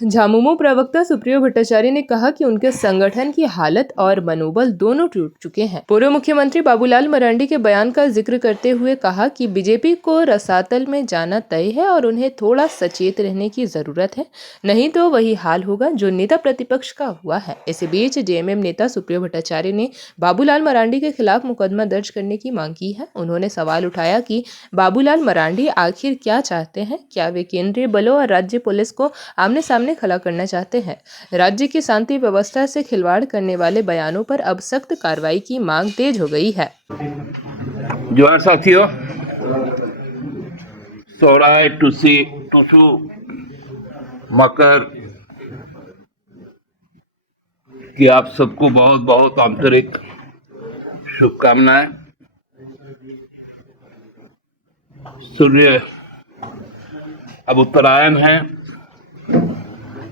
झामुमो प्रवक्ता सुप्रियो भट्टाचार्य ने कहा कि उनके संगठन की हालत और मनोबल दोनों टूट चुके हैं। पूर्व मुख्यमंत्री बाबूलाल मरांडी के बयान का जिक्र करते हुए कहा कि बीजेपी को रसातल में जाना तय है और उन्हें थोड़ा सचेत रहने की जरूरत है, नहीं तो वही हाल होगा जो नेता प्रतिपक्ष का हुआ है। इसी बीच जेएमएम नेता सुप्रियो भट्टाचार्य ने बाबूलाल मरांडी के खिलाफ मुकदमा दर्ज करने की मांग की है। उन्होंने सवाल उठाया कि बाबूलाल मरांडी आखिर क्या चाहते हैं, क्या वे केंद्रीय बलों और राज्य पुलिस को आमने सामने खड़ा करना चाहते हैं। राज्य की शांति व्यवस्था से खिलवाड़ करने वाले बयानों पर अब सख्त कार्रवाई की मांग तेज हो गई है। जोहार साथियों, सोहराय, टुसू, मकर की आप सबको बहुत बहुत आंतरिक शुभकामनाएं। सूर्य अब उत्तरायण है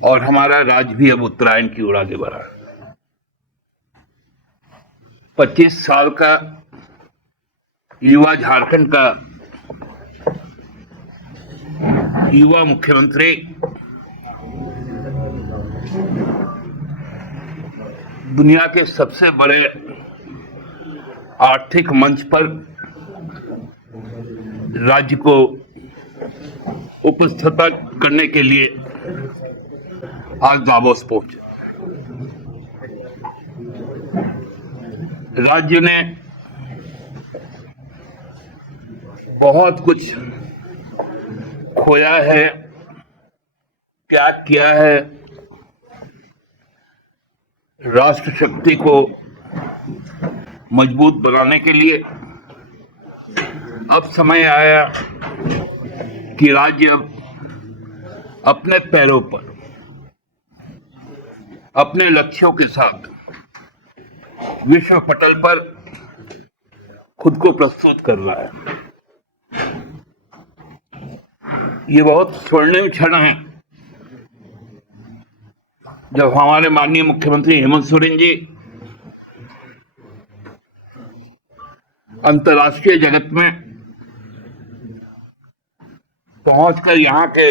और हमारा राज्य भी अब उत्तरायण की ओर आगे बढ़ा। 25 साल का युवा झारखंड का युवा मुख्यमंत्री दुनिया के सबसे बड़े आर्थिक मंच पर राज्य को उपस्थापित करने के लिए आज दावोस पहुंचे। राज्य ने बहुत कुछ खोया है, त्याग किया है। राष्ट्र शक्ति को मजबूत बनाने के लिए अब समय आया कि राज्य अब अपने पैरों पर, अपने लक्ष्यों के साथ विश्व पटल पर खुद को प्रस्तुत कर रहा है। ये बहुत स्वर्णिम क्षण है जब हमारे माननीय मुख्यमंत्री हेमंत सोरेन जी अंतर्राष्ट्रीय जगत में पहुंचकर यहाँ के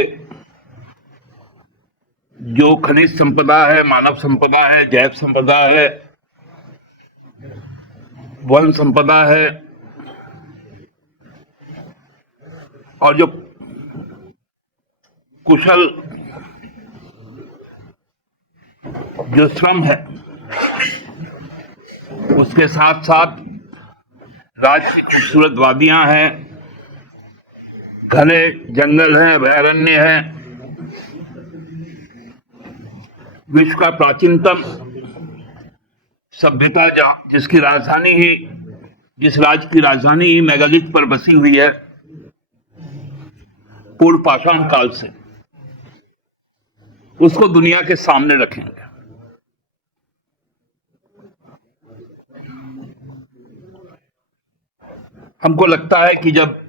जो खनिज संपदा है, मानव संपदा है, जैव संपदा है, वन संपदा है और जो कुशल जो श्रम है, उसके साथ साथ राज्य की खूबसूरत वादियां हैं, घने जंगल हैं, अभयारण्य हैं, विश्व का प्राचीनतम सभ्यता जिसकी राजधानी ही, जिस राज्य की राजधानी ही मेगालिथ पर बसी हुई है पूर्व पाषाण काल से, उसको दुनिया के सामने रखेंगे। हमको लगता है कि जब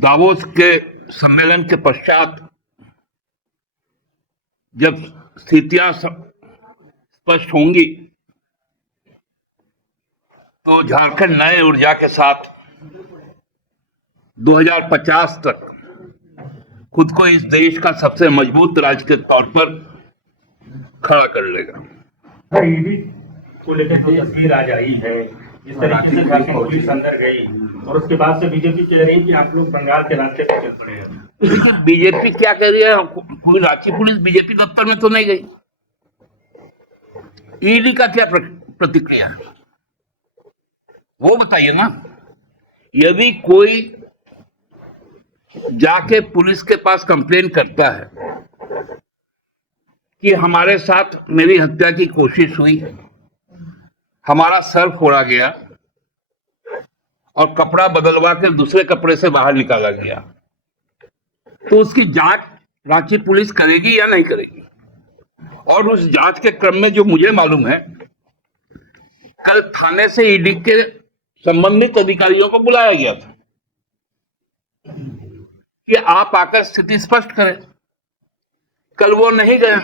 दावोस के सम्मेलन के पश्चात जब स्थितियां स्पष्ट होंगी तो झारखंड नए ऊर्जा के साथ 2050 तक खुद को इस देश का सबसे मजबूत राज्य के तौर पर खड़ा कर लेगा। ईडी को लेकर जो तस्वीर आज आई है, इस तरीके से झारखंड पुलिस अंदर गई और उसके बाद से बीजेपी कह रही है कि आप लोग बंगाल के रास्ते पर चल पड़े हैं। बीजेपी क्या कह रही है? कोई रांची पुलिस बीजेपी दफ्तर में तो नहीं गई। ईडी का क्या प्रतिक्रिया है वो बताइए ना। यदि कोई जाके पुलिस के पास कंप्लेन करता है कि हमारे साथ मेरी हत्या की कोशिश हुई, हमारा सर फोड़ा गया और कपड़ा बदलवा कर दूसरे कपड़े से बाहर निकाला गया, तो उसकी जांच रांची पुलिस करेगी या नहीं करेगी? और उस जांच के क्रम में जो मुझे मालूम है, कल थाने से ईडी के संबंधित अधिकारियों को बुलाया गया था कि आप आकर स्थिति स्पष्ट करें। कल वो नहीं गया,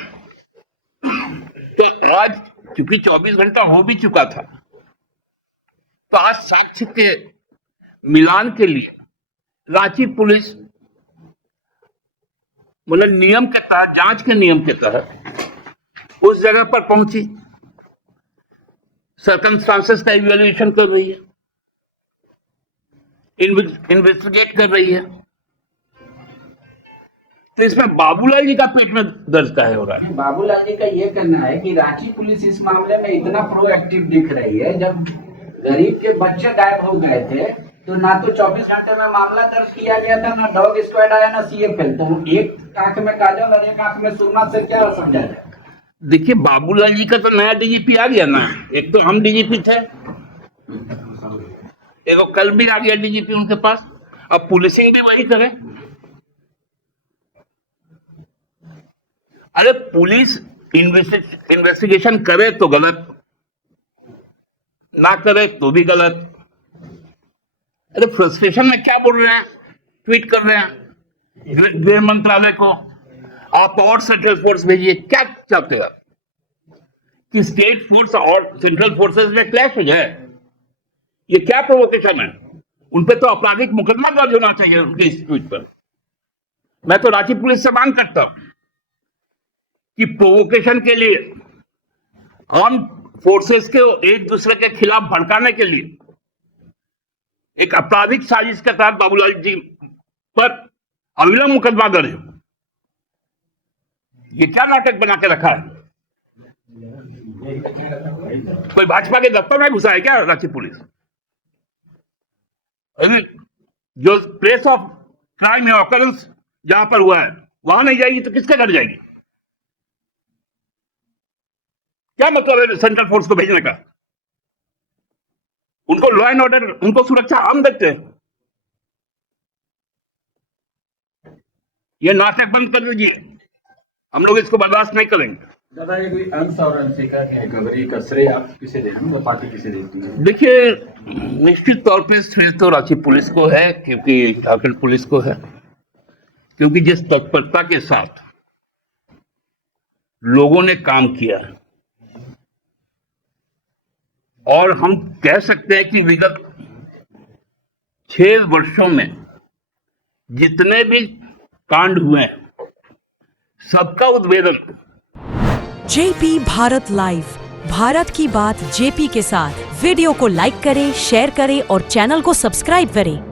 तो आज चूंकि 24 घंटा हो भी चुका था, तो आज साक्ष्य के मिलान के लिए रांची पुलिस मतलब नियम के तहत, जांच के नियम के तहत उस जगह पर पहुंची, सर्कमस्टांसेस का इवैल्यूएशन कर रही है, इन्वेस्टिगेट कर रही है। तो इसमें बाबूलाल जी का पेट में दर्द का है हो रहा है। बाबूलाल जी का ये कहना है कि रांची पुलिस इस मामले में इतना प्रोएक्टिव दिख रही है, जब गरीब के बच्चे गायब हो गए थे तो ना तो 24 घंटे में मामला दर्ज किया गया था, ना डॉग स्क्वाड आया, ना सीएफएल। तो एक आंख में काजल और एक आंख में सुरमा से क्या समझा जाए? देखिए, बाबूलाल जी का तो नया डीजीपी आ गया ना, एक तो हम डीजीपी थे, एक कल भी आ गया डीजीपी उनके पास, अब पुलिसिंग भी वही करे। अरे पुलिस इन्वेस्टिगेशन करे तो गलत, ना करे तो भी गलत। अरे फ्रस्ट्रेशन में क्या बोल रहे हैं, ट्वीट कर रहे हैं गृह मंत्रालय को, आप और सेंट्रल फोर्स भेजिए। क्या चाहते हैं कि स्टेट फोर्स और सेंट्रल फोर्सेस में क्लैश हो जाए? ये क्या प्रोवोकेशन है? उन पे तो आपराधिक मुकदमा दर्ज होना चाहिए उनके इस ट्वीट पर। मैं तो रांची पुलिस से मांग करता हूं कि प्रोवोकेशन के लिए, आर्म फोर्सेस के एक दूसरे के खिलाफ भड़काने के लिए एक आपराधिक साजिश के तहत बाबूलाल जी पर अविलंब मुकदमा दर्ज हो। ये क्या नाटक बना के रखा है? कोई भाजपा के दफ्तर में घुसा है क्या रांची पुलिस? जो प्लेस ऑफ क्राइम या ऑकरेंस जहां पर हुआ है वहां नहीं जाएगी तो किसके घर जाएगी? क्या मतलब है सेंट्रल फोर्स को भेजने का? उनको लॉ एंड ऑर्डर, उनको सुरक्षा हम देते हैं। ये नाटक बंद कर दीजिए, हम लोग इसको बर्दाश्त नहीं करेंगे। दादा, ये कोई अंश और अंशिका की रिकवरी का श्रेय आप किसे देना, पार्टी किसे देती है? देखिए, निश्चित तौर पे श्रेय तो रांची पुलिस को है, क्योंकि झारखंड पुलिस को है, क्योंकि जिस तत्परता के साथ लोगों ने काम किया है, और हम कह सकते हैं कि विगत 6 वर्षों में जितने भी कांड हुए हैं सबका उद्भेदन। जेपी भारत लाइव, भारत की बात जेपी के साथ। वीडियो को लाइक करें, शेयर करें और चैनल को सब्सक्राइब करें।